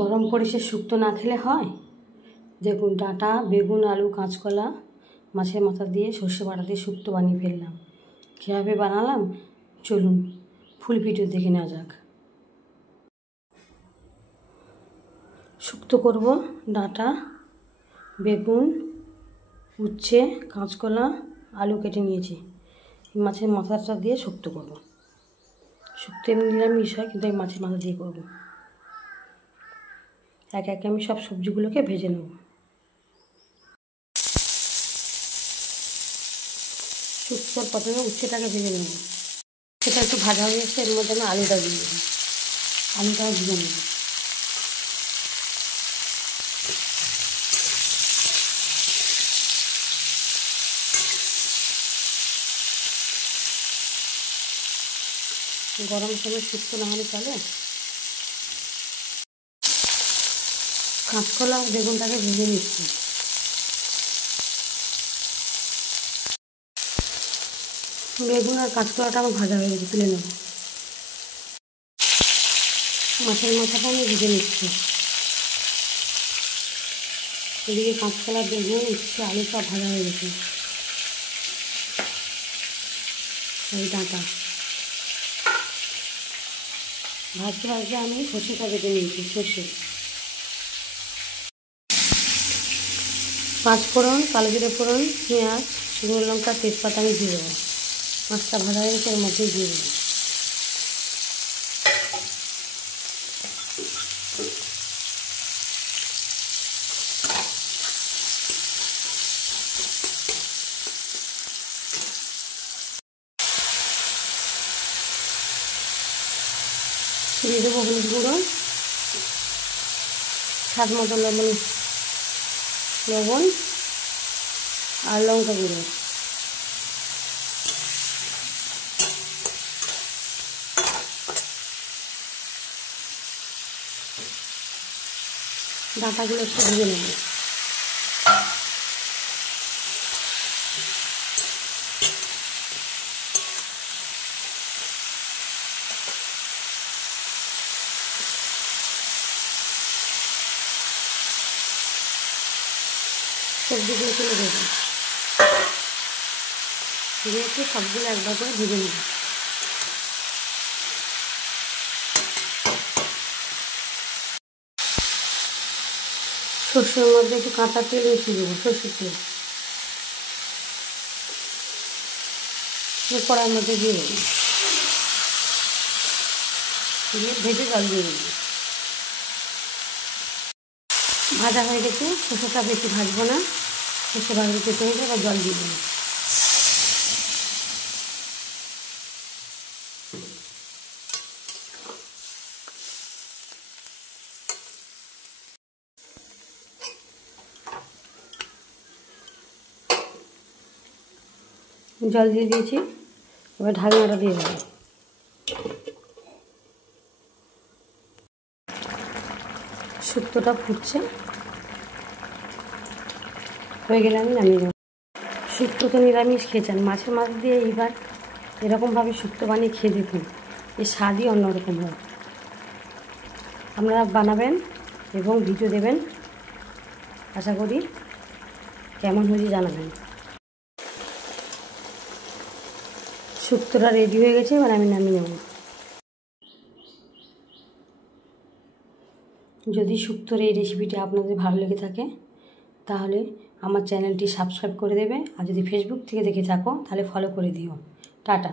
গরম পড়েছে, শুক্তো না খেলে হয়। দেখুন, ডাঁটা, বেগুন, আলু, কাঁচকলা, মাছের মাথা দিয়ে সর্ষে বাটা দিয়ে শুক্তো বানিয়ে ফেললাম। কীভাবে বানালাম চলুন ফুল ভিডিও দেখে নেওয়া যাক। শুক্তো করব ডাঁটা, বেগুন, উচ্ছে, কাঁচকলা, আলু কেটে নিয়েছি। মাছের মাথাটা দিয়ে শুক্তো করব। শুক্তো এমনি নিরামিষ হয়, কিন্তু আমি মাছের মাথা দিয়ে করব। একে একে আমি সব সবজিগুলোকে ভেজে নেব। শুক্তোর প্রথমে উচ্ছেটাকে ভেজে নেব। সেটা একটু ভাজা হয়ে গেছে, এর মধ্যে আমি আলুটা দিয়ে দেবো। আলুটাও ভেজে নেব। গরম সময় শুক্তো না হলে চলে। কাঁচকলা আর বেগুনটাকে ভেজে নিচ্ছি। বেগুন আর কাঁচকলাটা আমার ভাজা হয়ে গেছে, তুলে নেব। মাছের মাথাটা আমি ভেজে নিচ্ছি। এদিকে কাঁচকলা, বেগুন, উচ্ছে, আলু সব ভাজা হয়ে গেছে। এই ডাঁটা ভাজতে ভাজতে আমি সর্ষেটা বেটে নিয়েছি। সর্ষে, পাঁচফোড়ন, কালো জিরে ফোড়ন, পেঁয়াজ, শুকনো লঙ্কা, তেজপাতা আমি দিয়ে দেবো। মাছটা ভাজা হয়ে গেছে, এর মধ্যেই দিয়ে দেবো। দিয়ে দেবো হলুদ গুঁড়ো, স্বাদ মতো লবণ আর লঙ্কা গুঁড়ো। ডাঁটাগুলো একটু ভেজে নেব। সবজিগুলো তুলে দেবো, দিয়ে একটু সবগুলো একবার করে ভেজে নেব। সর্ষের মধ্যে একটু কাঁচা তেল মিশিয়ে দেবো, সর্ষের তেল কড়াইয়ের মধ্যে দিয়ে দেবো, দিয়ে ভেজে জল দিয়ে দেবো। ভাজা হয়ে গেছে, সর্ষেটা বেশি ভাজবো না, সর্ষে ভাজতে তেতো হয়ে যাবে, জল দিয়ে দেবো। জল দিয়ে দিয়েছি, এবার ঢাকনাটা দিয়ে দেবো। শুক্তোটা ফুটছে, হয়ে গেলে আমি নামিয়ে দেবো। শুক্তো তো নিরামিষ খেয়েছেন, মাছের মাছ দিয়ে এইবার এরকমভাবে শুক্তো বানিয়ে খেয়ে দেখুন, এর স্বাদই অন্যরকম হয়। আপনারা বানাবেন এবং ভিডিও দেবেন, আশা করি কেমন হয়েছে জানাবেন। শুক্তোটা রেডি হয়ে গেছে, এবার আমি নামিয়ে নেব। যদি শুক্তোর এই রেসিপিটি আপনাদের ভালো লেগে থাকে তাহলে আমার চ্যানেলটি সাবস্ক্রাইব করে দেবে, আর যদি ফেসবুক থেকে দেখে থাকো তাহলে ফলো করে দিও। টাটা।